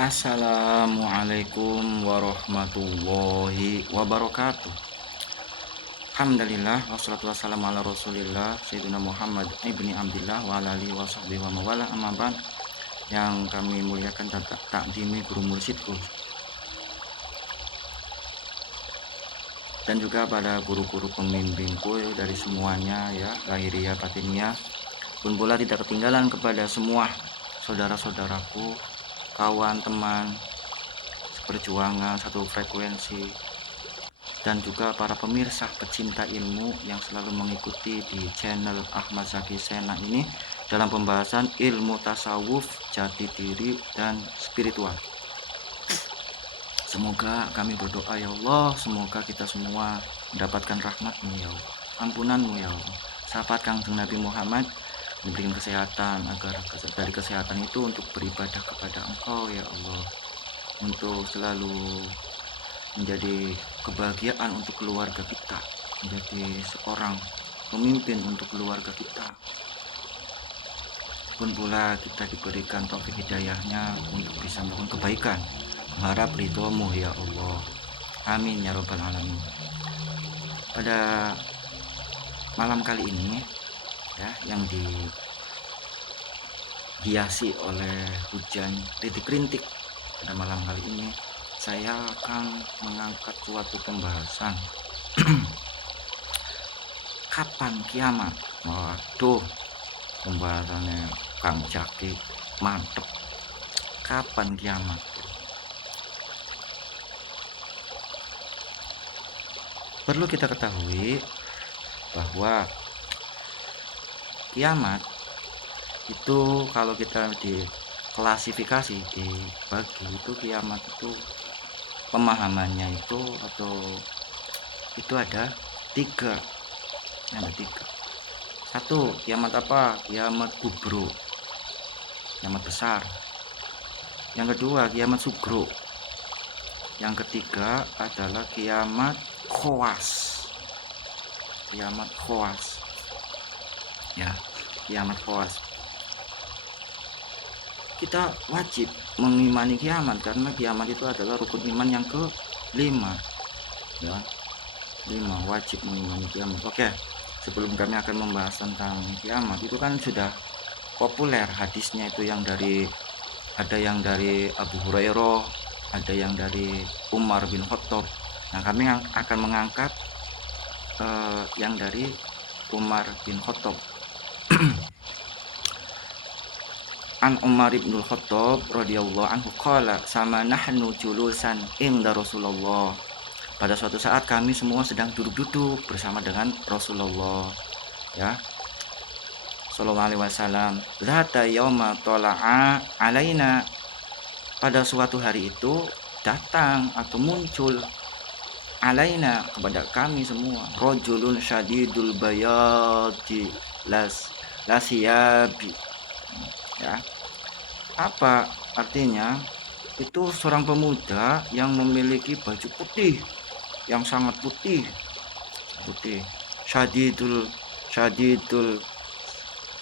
Assalamualaikum warahmatullahi wabarakatuh. Alhamdulillah wassalatu wassalamu ala Rasulillah Sayyidina Muhammad ibni Abdillah wa ala alihi wa sahbihi wa mawala, amma ba'd. Yang kami muliakan dan takdimi guru mursyidku, dan juga pada guru-guru pembimbingku dari semuanya ya, lahiriah batiniah, pun pula tidak ketinggalan kepada semua saudara-saudaraku, kawan, teman seperjuangan satu frekuensi, dan juga para pemirsa pecinta ilmu yang selalu mengikuti di channel Ahmad Zaki Sena ini dalam pembahasan ilmu tasawuf, jati diri, dan spiritual. Semoga kami berdoa, ya Allah, semoga kita semua mendapatkan rahmat-Mu ya Allah, ampunan-Mu ya Allah, sahabat Kangjeng Nabi Muhammad, diberikan kesehatan, agar dari kesehatan itu untuk beribadah kepada Engkau ya Allah, untuk selalu menjadi kebahagiaan untuk keluarga kita, menjadi seorang pemimpin untuk keluarga kita, pun pula kita diberikan taufik hidayahnya untuk bisa melakukan kebaikan, mengharap ridho-Mu ya Allah, amin ya rabbal alamin. Pada malam kali ini ya, yang dihiasi oleh hujan rintik-rintik, pada malam kali ini saya akan mengangkat suatu pembahasan kapan kiamat. Waduh, pembahasannya Kang Jaki mantep. Kapan kiamat? Perlu kita ketahui bahwa kiamat itu, kalau kita diklasifikasi, dibagi, itu kiamat itu pemahamannya itu ada tiga. Satu, kiamat apa? Kiamat kubro, kiamat besar. Yang kedua, kiamat sugro. Yang ketiga adalah kiamat khawas. Kiamat khawas ya, kiamat khawas. Kita wajib mengimani kiamat karena kiamat itu adalah rukun iman yang ke-5 ya, 5 wajib mengimani kiamat. Oke, sebelum kami akan membahas tentang kiamat, itu kan sudah populer hadisnya itu, ada yang dari Abu Hurairah, ada yang dari Umar bin Khattab. Nah, kami akan mengangkat yang dari Umar bin Khattab. An Umar bin Khattab radhiyallahu anhu qala sama nahnu julusan inda Rasulullah. Pada suatu saat kami semua sedang duduk-duduk bersama dengan Rasulullah ya, sallallahu alaihi wasallam. Zata yauma tala'a alaina. Pada suatu hari itu datang atau muncul alaina, kepada kami semua, rajulun syadidul bayadi lasiyabi ya. Apa artinya? Itu seorang pemuda yang memiliki baju putih, yang sangat putih, syadidul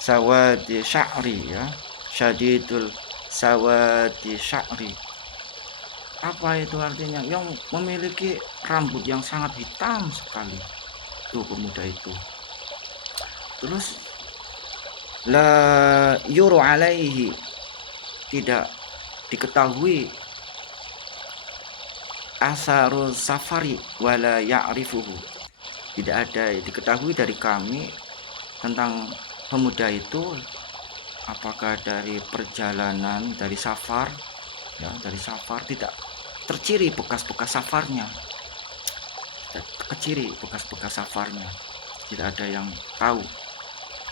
sawadi sya'ri ya, syadidul sawadi sya'ri. Apa itu artinya? Yang memiliki rambut yang sangat hitam sekali, tuh pemuda itu. Terus la yuru alaihi, tidak diketahui, asarul safari wala ya'rifuhu, tidak ada diketahui dari kami tentang pemuda itu, apakah dari perjalanan, dari safar ya, dari safar, tidak terciri bekas-bekas safarnya, tidak ada yang tahu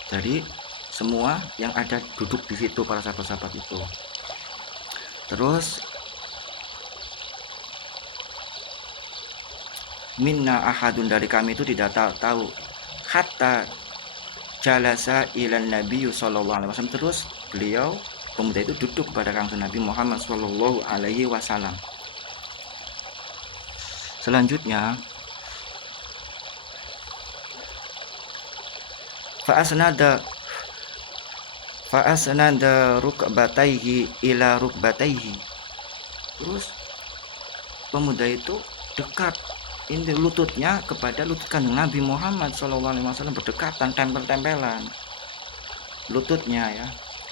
dari semua yang ada duduk di situ, para sahabat-sahabat itu. Terus minna ahadun, dari kami itu tidak tahu, hatta jalasa ilan nabi sallallahu alaihi wasallam. Terus beliau, pemuda itu, duduk pada Kangjeng Nabi Muhammad sallallahu alaihi wasallam. Selanjutnya fa asnada rukbataihi ila rukbataihi. Terus pemuda itu dekat, ini lututnya kepada lutut kanjeng Nabi Muhammad SAW, berdekatan, tempel-tempelan lututnya ya.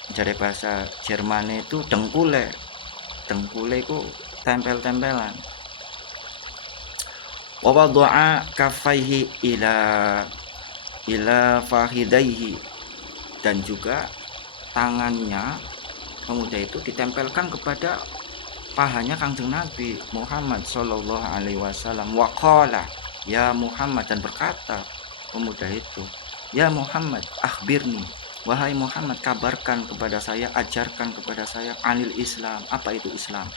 Dari bahasa Jerman itu dengkule itu tempel-tempelan. Wa wada'a kaffaihi ila fakhidaihi, dan juga tangannya pemuda itu ditempelkan kepada pahanya kanjeng Nabi Muhammad sallallahu alaihi wasallam. Wa qala ya Muhammad, dan berkata pemuda itu, ya Muhammad akhbirni, wahai Muhammad kabarkan kepada saya, ajarkan kepada saya anil Islam, apa itu Islam.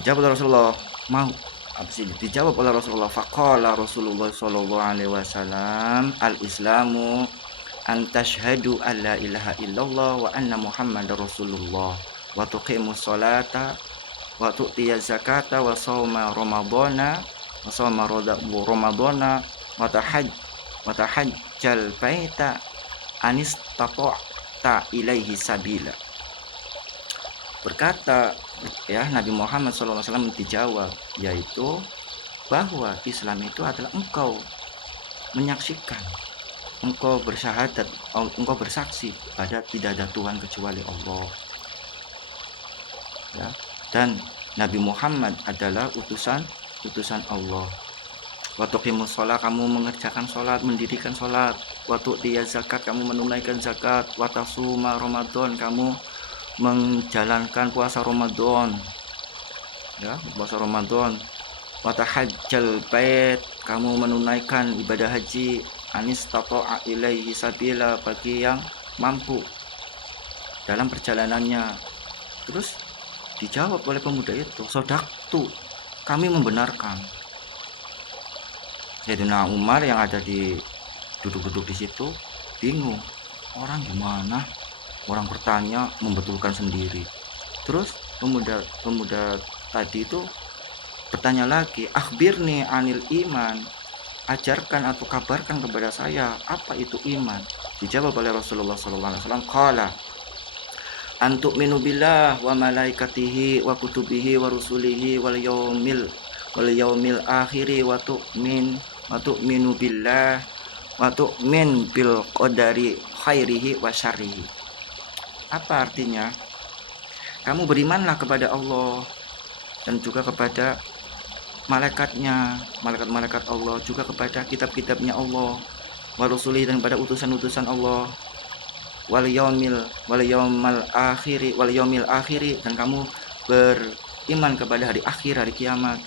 Dijawab oleh Rasulullah, dijawab oleh Rasulullah, faqala Rasulullah sallallahu alaihi wasallam, al Islamu an tashhadu an la ilaha illallah wa anna Muhammadar Rasulullah wa tuqimus sholata wa tu'tiyaz zakata wa shauma ramadhana wa tahajjal baita anis tata'ta ilaihi sabila. Berkata ya Nabi Muhammad SAW dijawab, yaitu bahwa Islam itu adalah engkau menyaksikan, engkau bersyahadat, engkau bersaksi pada tidak ada Tuhan kecuali Allah ya, dan Nabi Muhammad adalah utusan Allah. Wa tuqimus shalah, kamu mengerjakan sholat, mendirikan sholat. Wa tu'tiyaz zakat, kamu menunaikan zakat. Wa tasuma Ramadan, kamu menjalankan puasa Ramadan ya, puasa Ramadan. Wa tahajjal bait, kamu menunaikan ibadah haji. Anis tata'a ilaihi sabila, bagi yang mampu dalam perjalanannya. Terus dijawab oleh pemuda itu, sodaktu, kami membenarkan. Sayyidina Umar yang ada di duduk-duduk di situ bingung, orang gimana, orang bertanya membetulkan sendiri. Terus pemuda tadi itu bertanya lagi, akhbirni anil iman, ajarkan atau kabarkan kepada saya apa itu iman. Dijawab oleh Rasulullah SAW, qala antu'minu billah wa malaikatihi wa kutubihi wa rusulihi wal yaumil akhiri wa tu'minu billah wa tu'min bil qadari khairihi wa syarrihi. Apa artinya? Kamu berimanlah kepada Allah dan juga kepada malaikat Allah, juga kepada kitab-kitabnya Allah, wa rusulihi, dan pada utusan-utusan Allah, wal yaumil akhiri, dan kamu beriman kepada hari akhir, hari kiamat.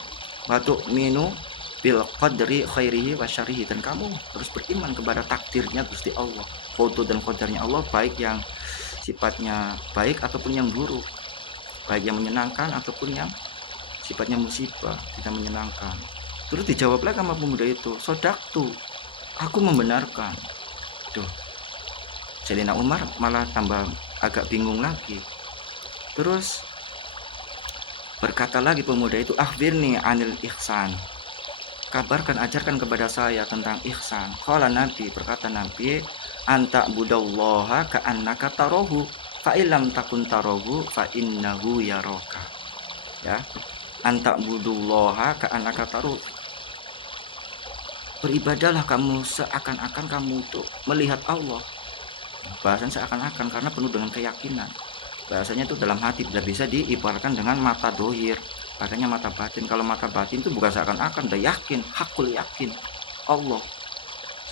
Wa tu'minu bil qadri khairihi wa syarrihi, dan kamu harus beriman kepada takdirnya Gusti Allah, qada dan qadarnya Allah, baik yang sifatnya baik ataupun yang buruk, baik yang menyenangkan ataupun yang sifatnya musibah, tidak menyenangkan. Terus dijawablah sama pemuda itu, sodaktu, aku membenarkan. Duh, Sayyidina Umar malah tambah agak bingung lagi. Terus berkata lagi pemuda itu, akhbirni anil ihsan, kabarkan, ajarkan kepada saya tentang ihsan. Qala Nabi, berkata Nabi, anta budallaha ka'annaka tarahu fa illam takun tarahu fa innahu yaraka. Ya, anta budallaha ka'annaka tarahu, beribadahlah kamu seakan-akan kamu itu melihat Allah. Bahasan seakan-akan karena penuh dengan keyakinan. Bahasanya itu dalam hati, tidak bisa diibaratkan dengan mata dohir, makanya mata batin. Kalau mata batin itu bukan seakan-akan, udah yakin, hakul yakin Allah.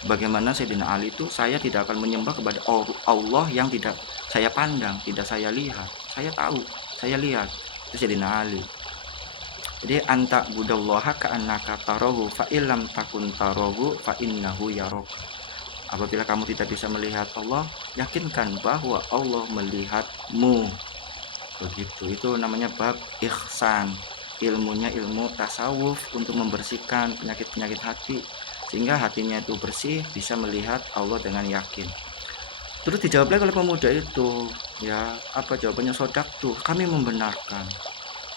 Sebagaimana Sayyidina Ali itu, saya tidak akan menyembah kepada Allah yang tidak saya pandang, tidak saya lihat. Saya tahu, saya lihat. Itu Sayyidina Ali. Jadi anta budallaha ka'annaka tarahu fa illam takun tarahu fa innahu yaraka. Apabila kamu tidak bisa melihat Allah, yakinkan bahwa Allah melihatmu. Begitu. Itu namanya bab ihsan. Ilmunya ilmu tasawuf untuk membersihkan penyakit-penyakit hati, sehingga hatinya itu bersih, bisa melihat Allah dengan yakin. Terus dijawab lagi oleh pemuda itu, ya apa jawabannya? Sodaktu, kami membenarkan.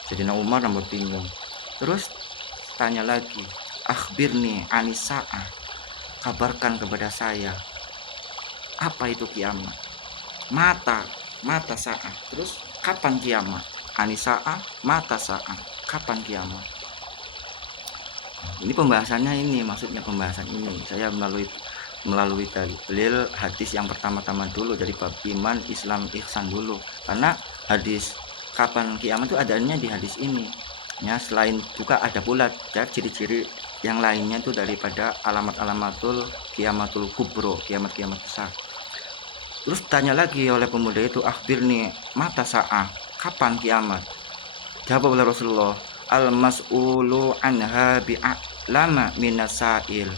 Sayyidina Umar nambah bingung. Terus tanya lagi, akhbirni anisa'ah, kabarkan kepada saya apa itu kiamat. Mata sa'ah, terus kapan kiamat? anisa'a mata sa'a, kapan kiamat. Ini pembahasannya ini, maksudnya pembahasan ini saya melalui dalil hadis yang pertama-tama dulu dari bab iman, Islam, ihsan dulu. Karena hadis kapan kiamat itu adanya di hadis ini. Ya, selain juga ada pula ya, ciri-ciri yang lainnya itu daripada alamat-alamatul kiamatul kubro, kiamat-kiamat besar. Terus tanya lagi oleh pemuda itu, akhbirni mata sa'ah, kapan kiamat? Jawab oleh Rasulullah, al-mas'ulu anha bi'a'lama minasail.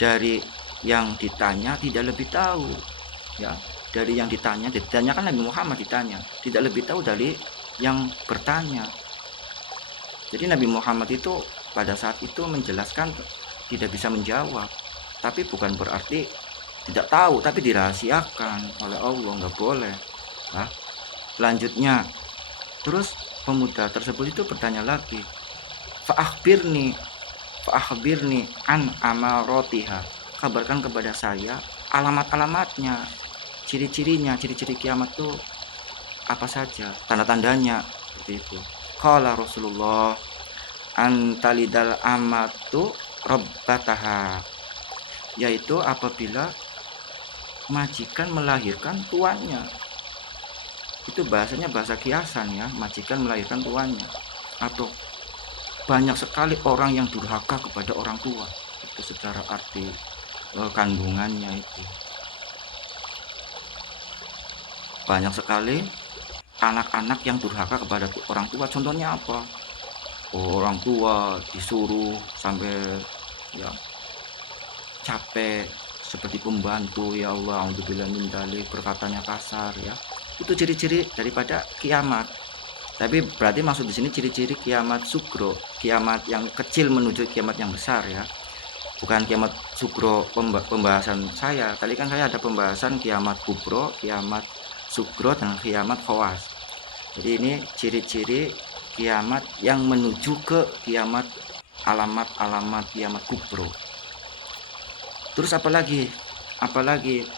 Dari yang ditanya tidak lebih tahu, ya, dari yang ditanyakan Nabi Muhammad ditanya tidak lebih tahu dari yang bertanya. Jadi Nabi Muhammad itu pada saat itu menjelaskan tidak bisa menjawab, tapi bukan berarti tidak tahu, tapi dirahasiakan oleh Allah, nggak boleh. Nah, selanjutnya terus pemuda tersebut itu bertanya lagi, fa'akhbirni an amarotiha, kabarkan kepada saya alamat-alamatnya, ciri-cirinya, ciri-ciri kiamat tuh apa saja, tanda-tandanya, seperti itu. Qala Rasulullah, antalidal amatu rabbataha, yaitu apabila majikan melahirkan tuannya. Itu bahasanya bahasa kiasan ya, majikan melahirkan tuannya. Atau banyak sekali orang yang durhaka kepada orang tua, itu secara arti kandungannya itu. Banyak sekali anak-anak yang durhaka kepada orang tua. Contohnya apa? Orang tua disuruh sampai ya capek seperti pembantu, ya Allah, auzubillah min dzalik, berkatanya kasar ya. Itu ciri-ciri daripada kiamat. Tapi berarti maksud di sini ciri-ciri kiamat sugro, kiamat yang kecil menuju kiamat yang besar ya. Bukan kiamat sugro pembahasan saya. Tadi kan saya ada pembahasan kiamat kubro, kiamat sugro, dan kiamat khawas. Jadi ini ciri-ciri kiamat yang menuju ke kiamat, alamat-alamat kiamat kubro. Terus apalagi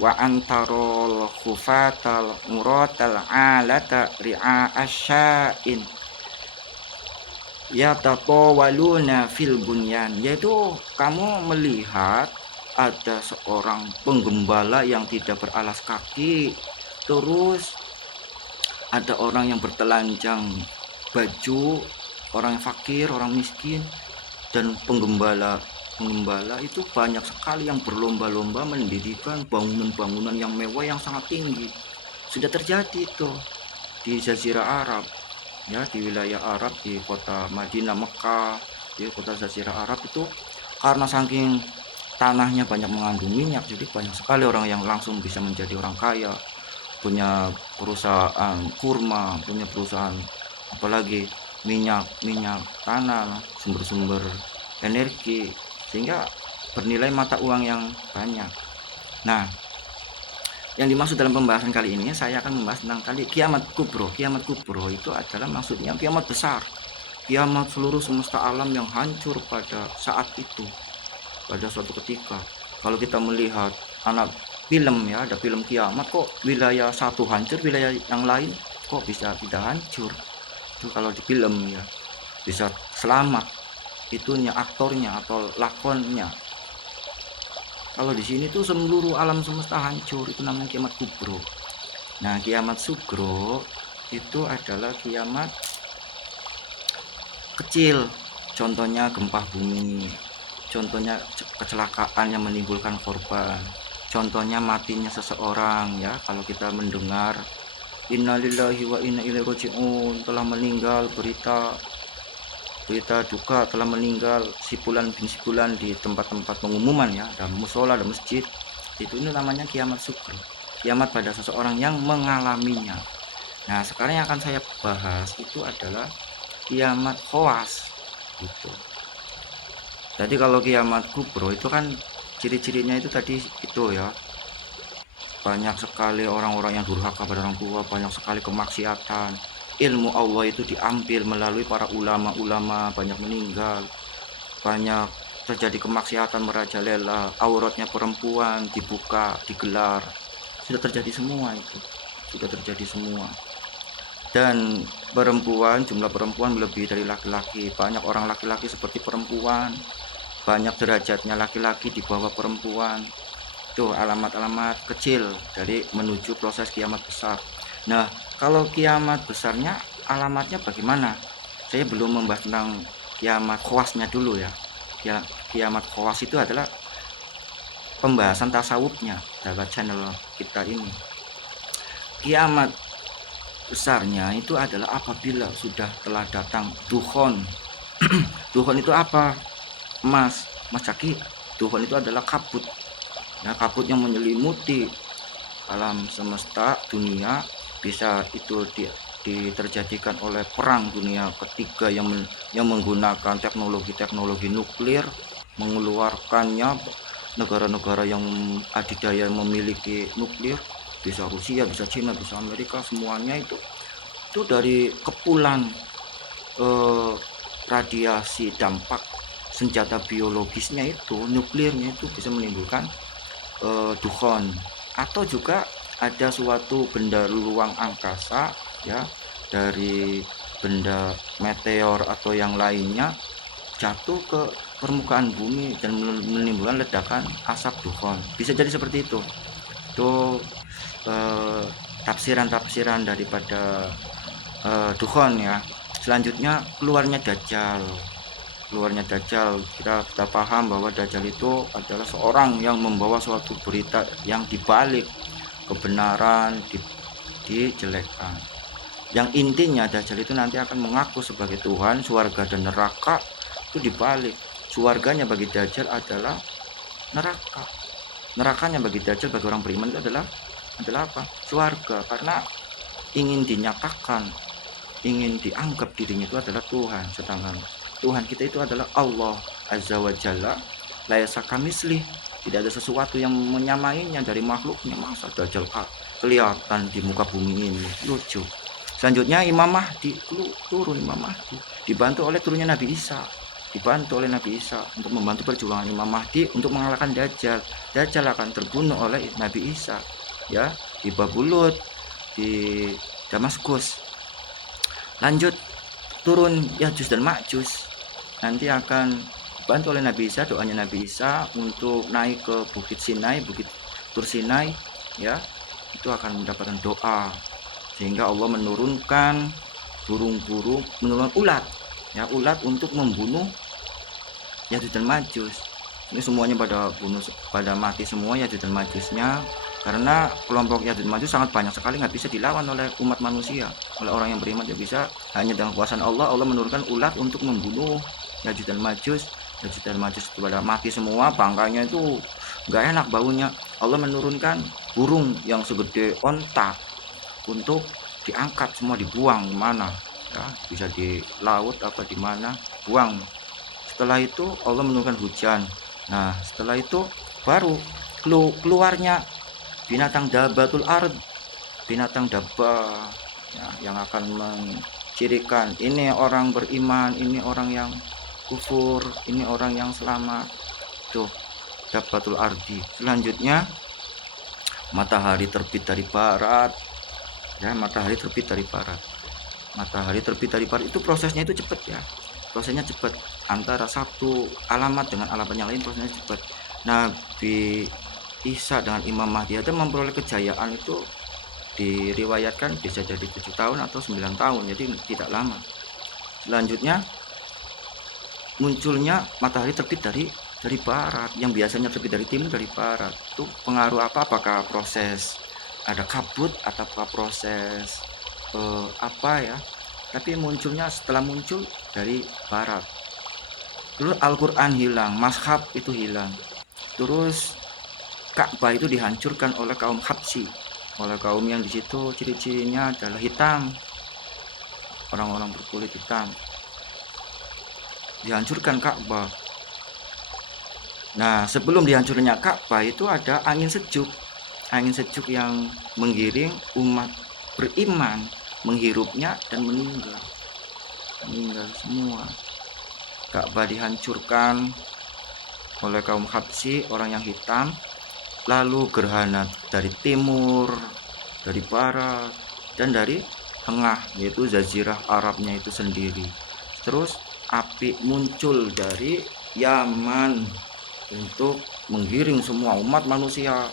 wa antarol khufatal muratal alata ri'a asya'in yatatawaluna fil bunyan, yaitu kamu melihat ada seorang penggembala yang tidak beralas kaki, terus ada orang yang bertelanjang baju, orang fakir, orang miskin, dan penggembala itu banyak sekali yang berlomba-lomba mendirikan bangunan-bangunan yang mewah yang sangat tinggi. Sudah terjadi itu di Jazirah Arab ya, di wilayah Arab, di kota Madinah, Mekah, di kota Jazirah Arab itu, karena saking tanahnya banyak mengandung minyak, jadi banyak sekali orang yang langsung bisa menjadi orang kaya, punya perusahaan kurma, punya perusahaan apalagi minyak tanah, sumber-sumber energi, sehingga bernilai mata uang yang banyak. Nah, yang dimaksud dalam pembahasan kali ini, saya akan membahas tentang tadi kiamat kubro. Kiamat kubro itu adalah maksudnya kiamat besar, kiamat seluruh semesta alam yang hancur pada saat itu, pada suatu ketika. Kalau kita melihat anak film ya, ada film kiamat, kok wilayah satu hancur, wilayah yang lain kok bisa tidak hancur. Itu kalau di film ya, bisa selamat itunya, aktornya atau lakonnya. Kalau di sini tuh seluruh alam semesta hancur, itu namanya kiamat kubro. Nah, kiamat sugro itu adalah kiamat kecil, contohnya gempa bumi, contohnya kecelakaan yang menimbulkan korban, contohnya matinya seseorang ya. Kalau kita mendengar innalillahi wa inna ilaihi raji'un, telah meninggal, berita duka, telah meninggal si fulan bin si fulan di tempat-tempat pengumuman ya, ada musola, ada masjid, itu ini namanya kiamat sugro, kiamat pada seseorang yang mengalaminya. Nah, sekarang yang akan saya bahas itu adalah kiamat khawas gitu. Jadi kalau kiamat kubro itu kan ciri-cirinya itu tadi itu ya, banyak sekali orang-orang yang durhaka pada orang tua, banyak sekali kemaksiatan, ilmu Allah itu diambil melalui para ulama-ulama, banyak meninggal, banyak terjadi kemaksiatan merajalela, auratnya perempuan dibuka, digelar, sudah terjadi semua itu, sudah terjadi semua. Dan jumlah perempuan melebihi dari laki-laki. Banyak orang laki-laki seperti perempuan, banyak derajatnya laki-laki di bawah perempuan. Itu alamat-alamat kecil dari menuju proses kiamat besar. Nah, kalau kiamat besarnya alamatnya bagaimana? Saya belum membahas tentang kiamat khawasnya dulu ya. Kiamat khawas itu adalah pembahasan tasawufnya dalam channel kita ini. Kiamat besarnya itu adalah apabila sudah telah datang dukhon. Dukhon itu apa, Mas Caki? Dukhon itu adalah kabut. Nah, kabut yang menyelimuti alam semesta dunia, bisa itu terjadikan oleh perang dunia ketiga yang menggunakan teknologi nuklir, mengeluarkannya negara-negara yang adidaya memiliki nuklir, bisa Rusia, bisa Cina, bisa Amerika, semuanya itu dari kepulan radiasi dampak senjata biologisnya itu, nuklirnya itu bisa menimbulkan dukhon. Atau juga ada suatu benda luang angkasa ya, dari benda meteor atau yang lainnya jatuh ke permukaan bumi dan menimbulkan ledakan asap dukhon. Bisa jadi seperti itu. Itu tafsiran daripada dukhon ya. Selanjutnya keluarnya Dajjal. Kita paham bahwa Dajjal itu adalah seorang yang membawa suatu berita yang dibalik kebenaran, dijelekkan. Yang intinya Dajjal itu nanti akan mengaku sebagai Tuhan. Surga dan neraka itu dibalik. Surganya bagi Dajjal adalah neraka. Nerakanya bagi Dajjal, bagi orang beriman itu adalah apa? Surga, karena ingin dinyatakan, ingin dianggap dirinya itu adalah Tuhan, sedangkan Tuhan kita itu adalah Allah Azza wa Jalla, la yasaka mislih, tidak ada sesuatu yang menyamainya dari makhluknya. Masa Dajjal kelihatan di muka bumi ini? Lucu. Selanjutnya Imam Mahdi turun. Imam Mahdi dibantu oleh turunnya Nabi Isa, untuk membantu perjuangan Imam Mahdi untuk mengalahkan Dajjal. Dajjal akan terbunuh oleh Nabi Isa ya, di Babulut, di Damaskus. Lanjut turun Ya'juj dan Ma'juj, nanti akan dibantu oleh Nabi Isa, doanya Nabi Isa untuk naik ke Bukit Tur Sinai ya, itu akan mendapatkan doa sehingga Allah menurunkan ulat ya, untuk membunuh Ya'juj dan Ma'juj. Ini semuanya pada mati semua Ya'juj dan Ma'jujnya, karena kelompok Ya'juj Ma'juj sangat banyak sekali, nggak bisa dilawan oleh umat manusia, oleh orang yang beriman. Tidak bisa, hanya dengan kuasa Allah menurunkan ulat untuk membunuh Ya'juj dan Ma'juj. Ya'juj dan Ma'juj itu pada mati semua, bangkainya itu nggak enak baunya. Allah menurunkan burung yang segede onta untuk diangkat semua, dibuang mana ya, bisa di laut apa di mana, buang. Setelah itu Allah menurunkan hujan. Nah, setelah itu baru keluarnya binatang dabatul ard, binatang dabah ya, yang akan mencirikan ini orang beriman, ini orang yang kufur, ini orang yang selamat. Tuh, dabatul ardi. Selanjutnya matahari terbit dari barat ya, matahari terbit dari barat itu prosesnya itu cepat ya, antara satu alamat dengan alamat yang lain prosesnya cepat. Nabi Isa dengan Imam Mahdi ada memperoleh kejayaan itu diriwayatkan bisa jadi 7 tahun atau 9 tahun, jadi tidak lama. Selanjutnya munculnya matahari terbit dari barat, yang biasanya terbit dari timur dari barat. Itu pengaruh apa? Apakah proses ada kabut ataukah proses apa ya? Tapi munculnya setelah muncul dari barat. Terus Al-Quran hilang, mazhab itu hilang. Terus Ka'bah itu dihancurkan oleh kaum Habsyi, oleh kaum yang di situ ciri-cirinya adalah hitam, orang-orang berkulit hitam. Dihancurkan Ka'bah. Nah, sebelum dihancurnya Ka'bah itu ada angin sejuk yang menggiring umat beriman, menghirupnya dan meninggal semua. Ka'bah dihancurkan oleh kaum Habsyi, orang yang hitam. Lalu gerhana dari timur, dari barat, dan dari tengah, yaitu Jazirah Arabnya itu sendiri. Terus api muncul dari Yaman untuk menggiring semua umat manusia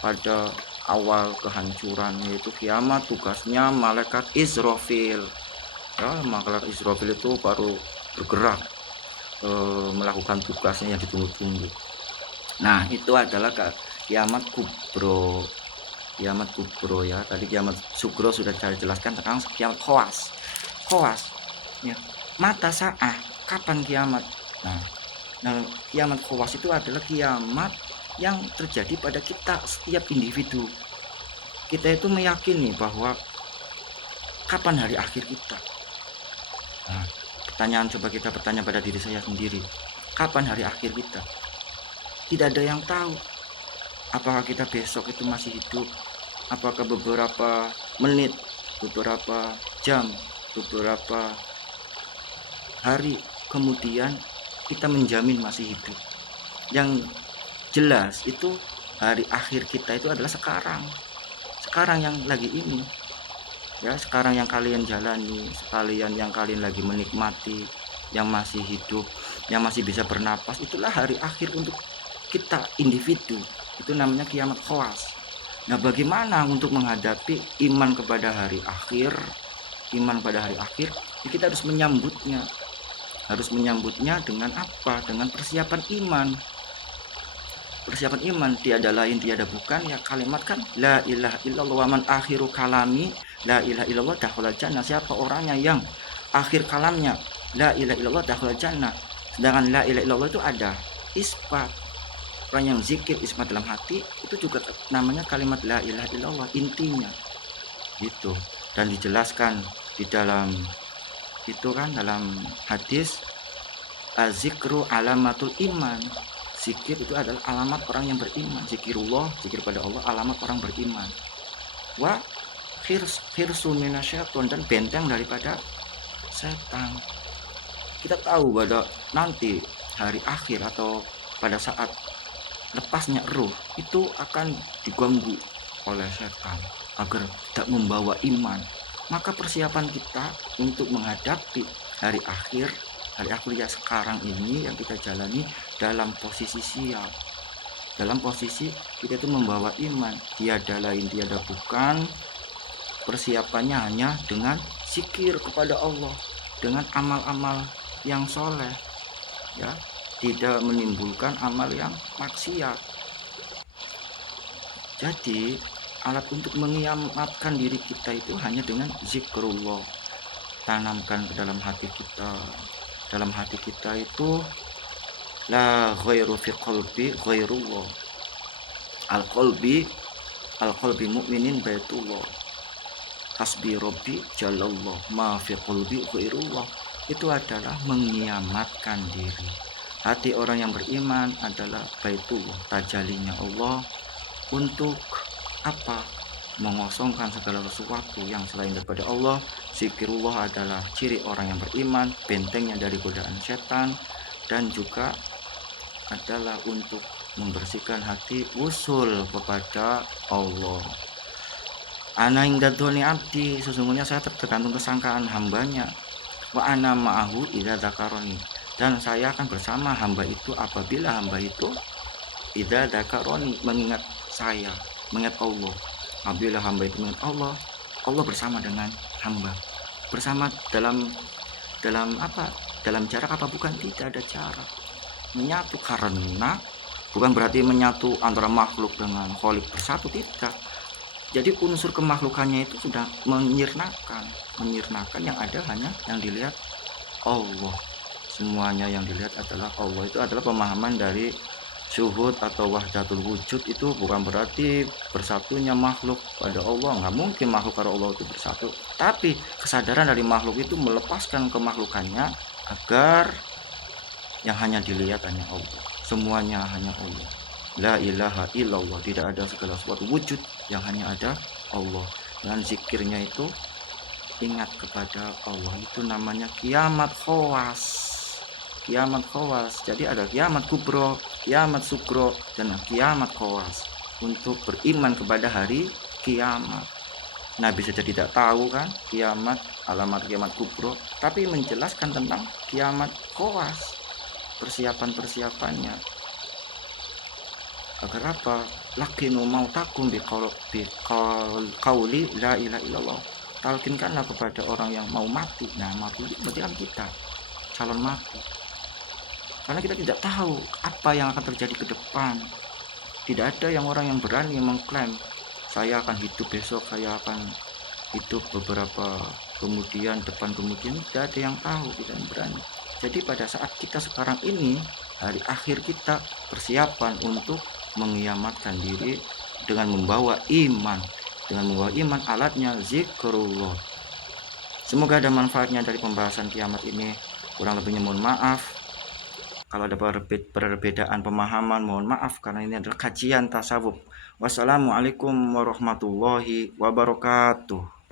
pada awal kehancuran, yaitu kiamat. Tugasnya malaikat Israfil. Ya, malaikat Israfil itu baru bergerak melakukan tugasnya yang ditunggu-tunggu. Nah, itu adalah kiamat kubro. Kiamat kubro ya. Tadi kiamat sugro sudah saya jelaskan. Sekarang kiamat khawas. Khawas ya, mata sa'ah, kapan kiamat. Nah, kiamat khawas itu adalah kiamat yang terjadi pada kita, setiap individu. Kita itu meyakini bahwa kapan hari akhir kita. Nah, coba kita bertanya pada diri saya sendiri, kapan hari akhir kita? Tidak ada yang tahu. Apakah kita besok itu masih hidup? Apakah beberapa menit, beberapa jam, beberapa hari kemudian kita menjamin masih hidup? Yang jelas itu hari akhir kita itu adalah sekarang yang lagi ini ya, sekarang yang kalian jalani, sekalian yang kalian lagi menikmati, yang masih hidup, yang masih bisa bernapas, itulah hari akhir untuk kita individu. Itu namanya kiamat khawas. Nah, bagaimana untuk menghadapi iman kepada hari akhir? Iman pada hari akhir ya, kita harus menyambutnya dengan apa? Dengan persiapan iman. Persiapan iman tiada lain tiada bukan ya kalimat kan la ilaha illallah wa man akhiru kalami la ilaha illallah dakhala jannah. Siapa orangnya yang akhir kalamnya la ilaha illallah dakhala jannah. Sedangkan la ilaha illallah itu ada isbat. Orang yang zikir isbat dalam hati itu juga namanya kalimat la ilaha illallah intinya. Gitu. Dan dijelaskan di dalam itu kan dalam hadis azikru alamatul iman. Zikir itu adalah alamat orang yang beriman. Zikirullah, zikir pada Allah, alamat orang beriman. Wa khirsu minasyaiton, dan benteng daripada setan. Kita tahu pada nanti hari akhir atau pada saat lepasnya ruh itu akan diganggu oleh setan agar tidak membawa iman. Maka persiapan kita untuk menghadapi hari akhir ya sekarang ini yang kita jalani dalam posisi siap, dalam posisi kita itu membawa iman, tiada lain tiada bukan. Persiapannya hanya dengan zikir kepada Allah, dengan amal-amal yang soleh ya, tidak menimbulkan amal yang maksiat. Jadi alat untuk mengiamatkan diri kita itu hanya dengan zikrullah. Tanamkan ke dalam hati kita. Dalam hati kita itu la ghairu fi qalbi ghairullah. Al-qalbi mu'minin baitullah. Hasbi rabbi jalallah ma fi qalbi ghairullah. Itu adalah mengiamatkan diri. Hati orang yang beriman adalah baitullah, tajalinya Allah untuk apa? Mengosongkan segala sesuatu yang selain daripada Allah. Zikirullah adalah ciri orang yang beriman, bentengnya dari godaan setan, dan juga adalah untuk membersihkan hati usul kepada Allah. Ana ing dadoni abdi, sesungguhnya saya tergantung kesangkaan hambanya. Wa ana ma'ahu idza dzakaroni, dan saya akan bersama hamba itu apabila hamba itu idza dzakaroni, mengingat saya, mengingat Allah. Apabila hamba itu mengingat Allah, Allah bersama dengan hamba. Bersama dalam apa? Dalam jarak apa? Bukan, tidak ada jarak. Menyatu karena bukan berarti menyatu antara makhluk dengan Khalik bersatu, tidak. Jadi unsur kemakhlukannya itu sudah menyirnakan yang ada hanya yang dilihat Allah. Semuanya yang dilihat adalah Allah. Itu adalah pemahaman dari syuhud atau wahdatul wujud. Itu bukan berarti bersatunya makhluk pada Allah. Nggak mungkin makhluk pada Allah itu bersatu. Tapi kesadaran dari makhluk itu melepaskan kemaklukannya agar yang hanya dilihat hanya Allah. Semuanya hanya Allah. La ilaha illallah, tidak ada segala sesuatu wujud, yang hanya ada Allah. Dengan zikirnya itu ingat kepada Allah, itu namanya kiamat khawas. Kiamat khawas. Jadi ada kiamat kubro, kiamat sugro, dan kiamat khawas untuk beriman kepada hari kiamat. Nabi saja tidak tahu kan kiamat, alamat kiamat kubro, tapi menjelaskan tentang kiamat khawas, persiapan-persiapannya. Agar apa? Lakinu mautakum biqauli la ilaha illallah. Talkinkanlah kepada orang yang mau mati. Nah, mati itu berarti kan kita calon mati. Karena kita tidak tahu apa yang akan terjadi ke depan. Tidak ada yang orang yang berani mengklaim saya akan hidup besok, saya akan hidup beberapa kemudian, depan kemudian. Tidak ada yang tahu, tidak berani. Jadi pada saat kita sekarang ini, hari akhir kita, persiapan untuk mengiyamatkan diri dengan membawa iman. Dengan membawa iman, alatnya zikrullah. Semoga ada manfaatnya dari pembahasan kiamat ini. Kurang lebihnya mohon maaf. Kalau ada perbedaan pemahaman, mohon maaf karena ini adalah kajian tasawuf. Wassalamualaikum warahmatullahi wabarakatuh.